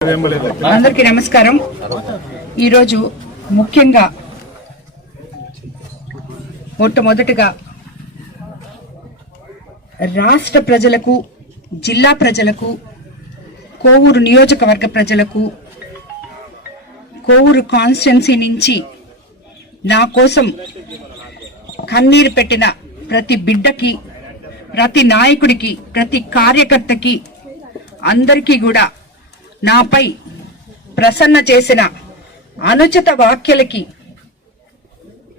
అందరికీ నమస్కారం. ఈరోజు ముఖ్యంగా మొట్టమొదటిగా రాష్ట్ర ప్రజలకు జిల్లా ప్రజలకు కోవూరు నియోజకవర్గ ప్రజలకు కోవూరు కాన్స్టిట్యున్సీ నుంచి నా కోసం కన్నీరు పెట్టిన ప్రతి బిడ్డకి ప్రతి నాయకుడికి ప్రతి కార్యకర్తకి అందరికీ కూడా నాపై ప్రసన్న చేసిన అనుచిత వ్యాఖ్యలకి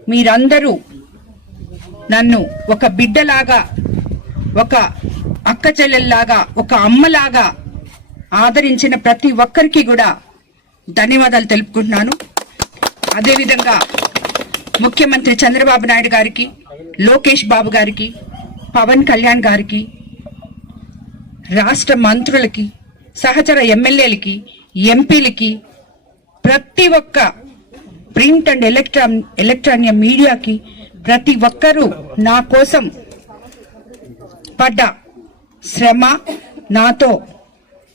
మీరందరూ నన్ను ఒక బిడ్డలాగా ఒక అక్క చెల్లెల్లాగా ఒక అమ్మలాగా ఆదరించిన ప్రతి ఒక్కరికి కూడా ధన్యవాదాలు తెలుపుకుంటున్నాను. అదేవిధంగా ముఖ్యమంత్రి చంద్రబాబు నాయుడు గారికి లోకేష్ బాబు గారికి పవన్ కళ్యాణ్ గారికి రాష్ట్ర మంత్రులకి సహచర ఎమ్మెల్యేలకి ఎంపీలకి ప్రతి ఒక్క ప్రింట్ అండ్ ఎలక్ట్రాన్ ఎలక్ట్రానిక్ మీడియాకి ప్రతి ఒక్కరూ నా కోసం పడ్డ శ్రమ నాతో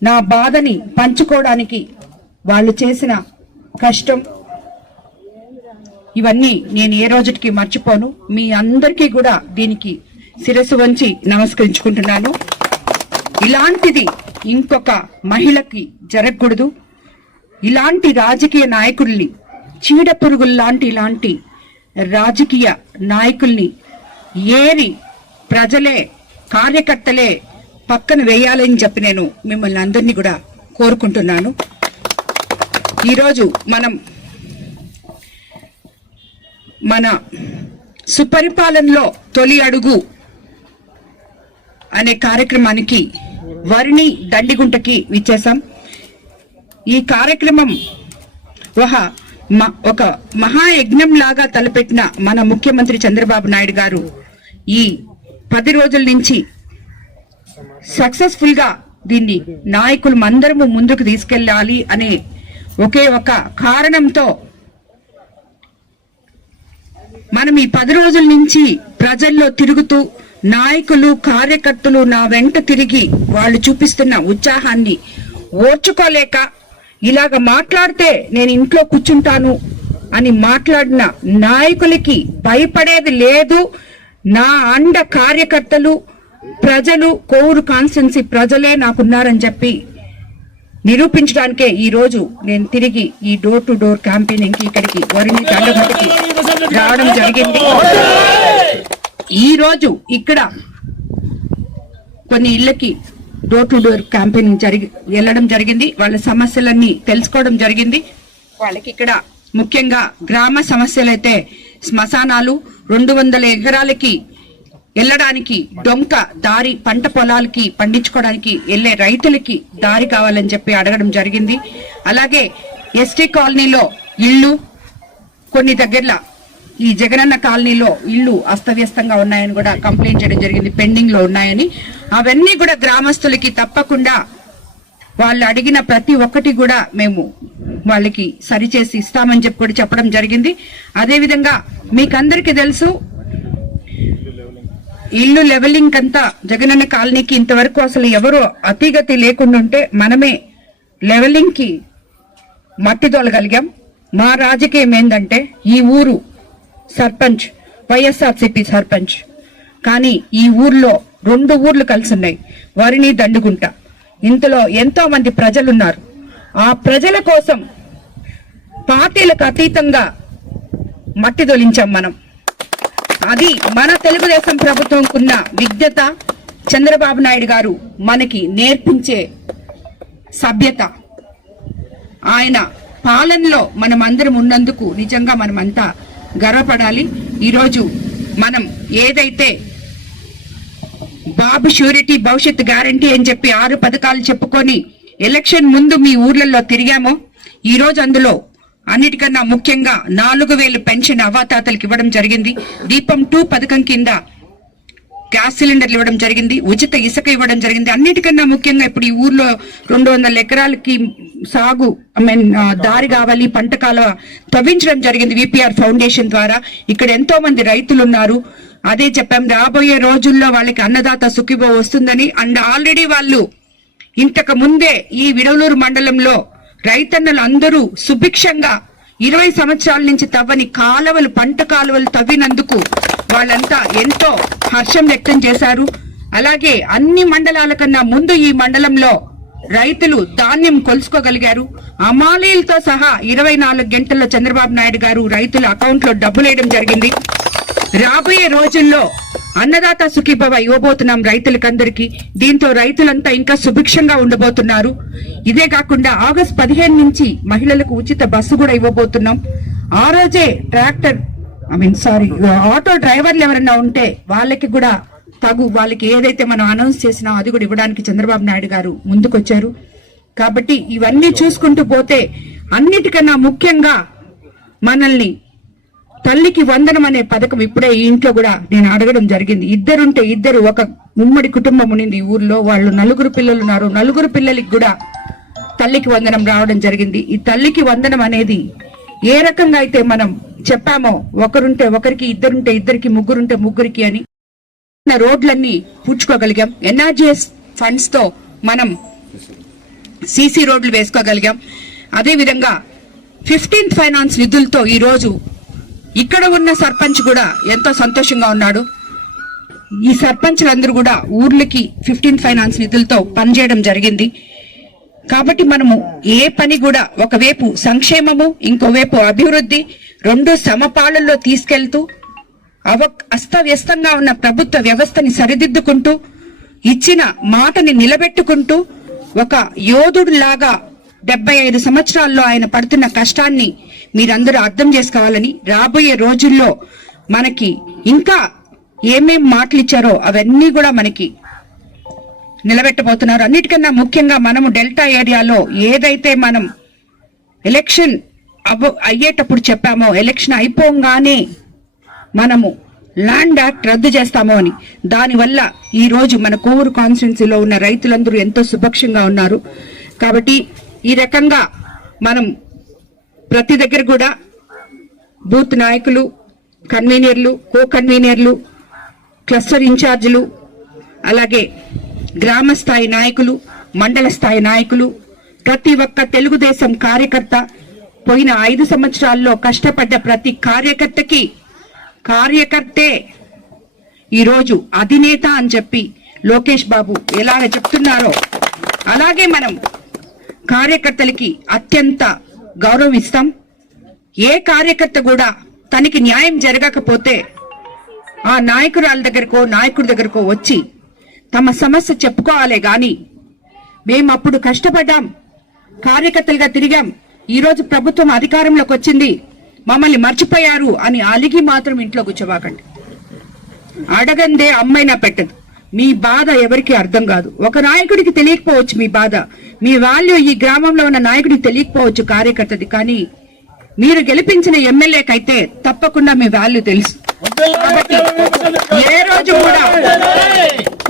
నా బాధని పంచుకోవడానికి వాళ్ళు చేసిన కష్టం. ఇవన్నీ నేను ఏ రోజుకి మర్చిపోను. మీ అందరికీ కూడా దీనికి శిరస్సు వంచి నమస్కరించుకుంటున్నాను. ఇలాంటిది ఇంకొక మహిళకి జరగకూడదు. ఇలాంటి రాజకీయ నాయకుల్ని చీడ పురుగుల్లాంటి ఇలాంటి రాజకీయ నాయకుల్ని ఏరి ప్రజలే కార్యకర్తలే పక్కన వేయాలని చెప్పి నేను మిమ్మల్ని అందరినీ కూడా కోరుకుంటున్నాను. ఈరోజు మనం మన సుపరిపాలనలో తొలి అడుగు అనే కార్యక్రమానికి వరిని దండిగుంటకి విచ్చేసాం ఈ కార్యక్రమం ఒక మ- ఒక మహాయజ్ఞం లాగా తలపెట్టిన మన ముఖ్యమంత్రి చంద్రబాబు నాయుడు గారు ఈ పది రోజుల నుంచి సక్సెస్ఫుల్గా దీన్ని నాయకులు అందరము ముందుకు తీసుకెళ్ళాలి అనే ఒకే ఒక కారణంతో మనం ఈ పది రోజుల నుంచి ప్రజల్లో తిరుగుతూ నాయకులు కార్యకర్తలు నా వెంట తిరిగి వాళ్ళు చూపిస్తున్న ఉత్సాహాన్ని ఓర్చుకోలేక ఇలాగ మాట్లాడితే నేను ఇంట్లో కూర్చుంటాను అని మాట్లాడిన నాయకులకి భయపడేది లేదు. నా అండ కార్యకర్తలు ప్రజలు కోవూరు కాన్స్టిట్యున్సీ ప్రజలే నాకున్నారని చెప్పి నిరూపించడానికే ఈ రోజు నేను తిరిగి ఈ డోర్ టు డోర్ క్యాంపెయినింగ్ ఇక్కడికి వరిని దండగట్టుకి రావడం జరిగింది. ఈ రోజు ఇక్కడ కొన్ని ఇళ్ళకి డోర్ టు డోర్ క్యాంపెయినింగ్ జరిగి వెళ్ళడం జరిగింది. వాళ్ళ సమస్యలన్నీ తెలుసుకోవడం జరిగింది. వాళ్ళకి ఇక్కడ ముఖ్యంగా గ్రామ సమస్యలైతే శ్మశానాలు రెండు వందల ఎకరాలకి వెళ్ళడానికి డొంక దారి పంట పొలాలకి పండించుకోవడానికి వెళ్ళే రైతులకి దారి కావాలని చెప్పి అడగడం జరిగింది. అలాగే ఎస్టీ కాలనీలో ఇళ్ళు కొన్ని దగ్గరలో ఈ జగనన్న కాలనీలో ఇల్లు అస్తవ్యస్తంగా ఉన్నాయని కూడా కంప్లైంట్ చేయడం జరిగింది పెండింగ్లో ఉన్నాయని. అవన్నీ కూడా గ్రామస్తులకి తప్పకుండా వాళ్ళు అడిగిన ప్రతి ఒక్కటి కూడా మేము వాళ్ళకి సరిచేసి ఇస్తామని చెప్పి కూడా చెప్పడం జరిగింది. అదేవిధంగా మీకందరికీ తెలుసు ఇల్లు లెవెలింగ్ అంతా జగనన్న కాలనీకి ఇంతవరకు అసలు ఎవరు అతిగతి లేకుండా ఉంటే మనమే లెవెలింగ్కి మట్టి తోలగలిగాం. మా రాజకీయం ఏంటంటే ఈ ఊరు సర్పంచ్ వైఎస్ఆర్సిపి సర్పంచ్. కానీ ఈ ఊర్లో రెండు ఊర్లు కలిసి ఉన్నాయి వరిని దండుగుంట. ఇంతలో ఎంతో మంది ప్రజలున్నారు. ఆ ప్రజల కోసం పార్టీలకు అతీతంగా మట్టి తొలించాం మనం. అది మన తెలుగుదేశం ప్రభుత్వంకున్న విజ్ఞత చంద్రబాబు నాయుడు గారు మనకి నేర్పించే సభ్యత. ఆయన పాలనలో మనం అందరం ఉన్నందుకు నిజంగా మనమంతా గర్వపడాలి. ఈరోజు మనం ఏదైతే బాబు షూరిటీ భవిష్యత్ గ్యారంటీ అని చెప్పి ఆరు పథకాలు చెప్పుకొని ఎలక్షన్ ముందు మీ ఊర్లలో తిరిగామో ఈరోజు అందులో అన్నిటికన్నా ముఖ్యంగా నాలుగు వేలు పెన్షన్ అవాతాతలకు ఇవ్వడం జరిగింది. దీపం టూ పథకం కింద గ్యాస్ సిలిండర్లు ఇవ్వడం జరిగింది. ఉచిత ఇసుక ఇవ్వడం జరిగింది. అన్నిటికన్నా ముఖ్యంగా ఇప్పుడు ఈ ఊర్లో రెండు వందల ఎకరాలకి సాగు ఐ మీన్ దారి కావాలి పంట కాలువ తవ్వించడం జరిగింది విపిఆర్ ఫౌండేషన్ ద్వారా. ఇక్కడ ఎంతో మంది రైతులు ఉన్నారు అదే చెప్పాం రాబోయే రోజుల్లో వాళ్ళకి అన్నదాత సుఖిబో వస్తుందని. అండ్ ఆల్రెడీ వాళ్ళు ఇంతకు ముందే ఈ విడవలూరు మండలంలో రైతన్నలు అందరూ సుభిక్షంగా ఇరవై సంవత్సరాల నుంచి తవ్వని కాలువలు పంట కాలువలు తవ్వినందుకు వాళ్ళంతా ఎంతో హర్షం వ్యక్తం చేశారు. అలాగే అన్ని మండలాల కన్నా ముందు ఈ మండలంలో రైతులు ధాన్యం కొలుసుకోగలిగారు. అమాలీలతో సహా ఇరవై నాలుగు గంటల్లో చంద్రబాబు నాయుడు గారు రైతుల అకౌంట్లో డబ్బులు వేయడం జరిగింది. రాబోయే రోజుల్లో అన్నదాత సుఖీభవ ఇవ్వబోతున్నాం రైతులకందరికీ. దీంతో రైతులంతా ఇంకా సుభిక్షంగా ఉండబోతున్నారు. ఇదే కాకుండా ఆగస్ట్ పదిహేను నుంచి మహిళలకు ఉచిత బస్సు కూడా ఇవ్వబోతున్నాం. ఆ రోజే tractor I mean sorry auto డ్రైవర్లు ఎవరైనా ఉంటే వాళ్ళకి కూడా తగు వాళ్ళకి ఏదైతే మనం అనౌన్స్ చేసినా అది కూడా ఇవ్వడానికి చంద్రబాబు నాయుడు గారు ముందుకొచ్చారు. కాబట్టి ఇవన్నీ చూసుకుంటూ పోతే అన్నిటికన్నా ముఖ్యంగా మనల్ని తల్లికి వందనం అనే పథకం ఇప్పుడే ఈ ఇంట్లో కూడా నేను అడగడం జరిగింది. ఇద్దరుంటే ఇద్దరు ఒక ఉమ్మడి కుటుంబం ఉండింది ఊర్లో. వాళ్ళు నలుగురు పిల్లలు ఉన్నారు. నలుగురు పిల్లలకి కూడా తల్లికి వందనం రావడం జరిగింది. ఈ తల్లికి వందనం అనేది ఏ రకంగా అయితే మనం చెప్పామో ఒకరుంటే ఒకరికి ఇద్దరుంటే ఇద్దరికి ముగ్గురుంటే ముగ్గురికి అని రోడ్లన్నీ పూడ్చుకోగలిగాం. ఎన్ఆర్జిఎస్ ఫండ్స్తో మనం సీసీ రోడ్లు వేసుకోగలిగాం. అదేవిధంగా ఫిఫ్టీన్త్ ఫైనాన్స్ నిధులతో ఈ రోజు ఇక్కడ ఉన్న సర్పంచ్ కూడా ఎంతో సంతోషంగా ఉన్నాడు. ఈ సర్పంచ్లందరూ కూడా ఊర్లకి ఫిఫ్టీన్త్ ఫైనాన్స్ నిధులతో పనిచేయడం జరిగింది. కాబట్టి మనము ఏ పని కూడా ఒకవైపు సంక్షేమము ఇంకోవైపు అభివృద్ధి రెండు సమపాలల్లో తీసుకెళ్తూ అవ అస్తవ్యస్తంగా ఉన్న ప్రభుత్వ వ్యవస్థని సరిదిద్దుకుంటూ ఇచ్చిన మాటని నిలబెట్టుకుంటూ ఒక యోధుడిలాగా డెబ్బై ఐదు సంవత్సరాల్లో ఆయన పడుతున్న కష్టాన్ని మీరందరూ అర్థం చేసుకోవాలని రాబోయే రోజుల్లో మనకి ఇంకా ఏమేం మాటలు ఇచ్చారో అవన్నీ కూడా మనకి నిలబెట్టబోతున్నారు. అన్నిటికన్నా ముఖ్యంగా మనము డెల్టా ఏరియాలో ఏదైతే మనం ఎలక్షన్ అయ్యేటప్పుడు చెప్పామో ఎలక్షన్ అయిపోగానే మనము ల్యాండ్ యాక్ట్ రద్దు చేస్తామో అని. దానివల్ల ఈరోజు మన కోవూరు కాన్స్టిట్యున్సీలో ఉన్న రైతులందరూ ఎంతో సుభక్షంగా ఉన్నారు. కాబట్టి ఈ రకంగా మనం ప్రతి దగ్గర కూడా బూత్ నాయకులు కన్వీనర్లు కో కన్వీనర్లు క్లస్టర్ ఇన్ఛార్జీలు అలాగే గ్రామ స్థాయి నాయకులు మండల స్థాయి నాయకులు ప్రతి ఒక్క తెలుగుదేశం కార్యకర్త పోయిన ఐదు సంవత్సరాల్లో కష్టపడ్డ ప్రతి కార్యకర్తకి కార్యకర్తే. ఈరోజు అధినేత అని చెప్పి లోకేష్ బాబు ఎలాగ చెప్తున్నారో అలాగే మనం కార్యకర్తలకి అత్యంత గౌరవం ఇస్తాం ఏ కార్యకర్త కూడా తనకి న్యాయం జరగకపోతే ఆ నాయకురాల దగ్గరకో నాయకుడి దగ్గరకో వచ్చి తమ సమస్య చెప్పుకోవాలే గాని మేము అప్పుడు కష్టపడ్డాం కార్యకర్తలుగా తిరిగాం. ఈరోజు ప్రభుత్వం అధికారంలోకి వచ్చింది. మమ్మల్ని మర్చిపోయారు అని అలిగి మాత్రం ఇంట్లో కూర్చోబాకండి అడగందే అమ్మైనా పెట్టదు. మీ బాధ ఎవరికి అర్థం కాదు. ఒక నాయకుడికి తెలియకపోవచ్చు మీ బాధ. మీ వాల్యూ ఈ గ్రామంలో ఉన్న నాయకుడికి తెలియకపోవచ్చు కార్యకర్తది. కానీ మీరు గెలిపించిన ఎమ్మెల్యేకైతే తప్పకుండా మీ వాల్యూ తెలుసు. కాబట్టి ఏ రోజు కూడా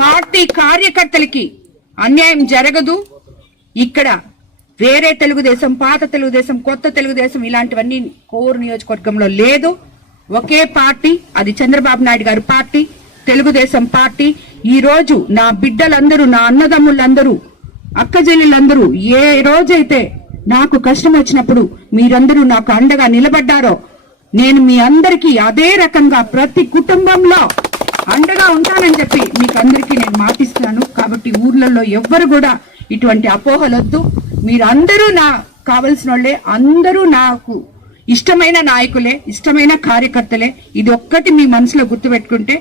పార్టీ కార్యకర్తలకి అన్యాయం జరగదు. ఇక్కడ వేరే తెలుగుదేశం పాత తెలుగుదేశం కొత్త తెలుగుదేశం ఇలాంటివన్నీ కోరు నియోజకవర్గంలో లేదు. ఒకే పార్టీ అది చంద్రబాబు నాయుడు గారి పార్టీ తెలుగుదేశం పార్టీ. ఈ రోజు నా బిడ్డలందరూ నా అన్నదమ్ములందరూ అక్కజెల్లులందరూ ఏ రోజైతే నాకు కష్టం వచ్చినప్పుడు మీరందరూ నాకు అండగా నిలబడ్డారో నేను మీ అందరికీ అదే రకంగా ప్రతి కుటుంబంలో అండగా ఉంటానని చెప్పి మీకు అందరికీ నేను మాటిస్తున్నాను. కాబట్టి ఊర్లలో ఎవ్వరు కూడా ఇటువంటి అపోహలొద్దు. మీరందరూ నా కావలసిన వాళ్ళే అందరూ నాకు ఇష్టమైన నాయకులే ఇష్టమైన కార్యకర్తలే. ఇది ఒక్కటి మీ మనసులో గుర్తుపెట్టుకుంటే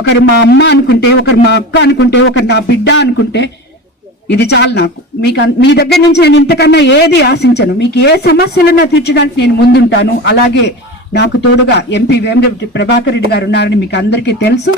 ఒకరు మా అమ్మ అనుకుంటే ఒకరు మా అక్క అనుకుంటే ఒకరు నా బిడ్డ అనుకుంటే ఇది చాలు నాకు. మీకు మీ దగ్గర నుంచి నేను ఇంతకన్నా ఏది ఆశించను. మీకు ఏ సమస్యలన్నా తీర్చడానికి నేను ముందుంటాను. అలాగే నాకు తోడుగా ఎంపీ వేమరెడ్డి ప్రభాకర్ రెడ్డి గారు ఉన్నారని మీకు అందరికీ తెలుసు.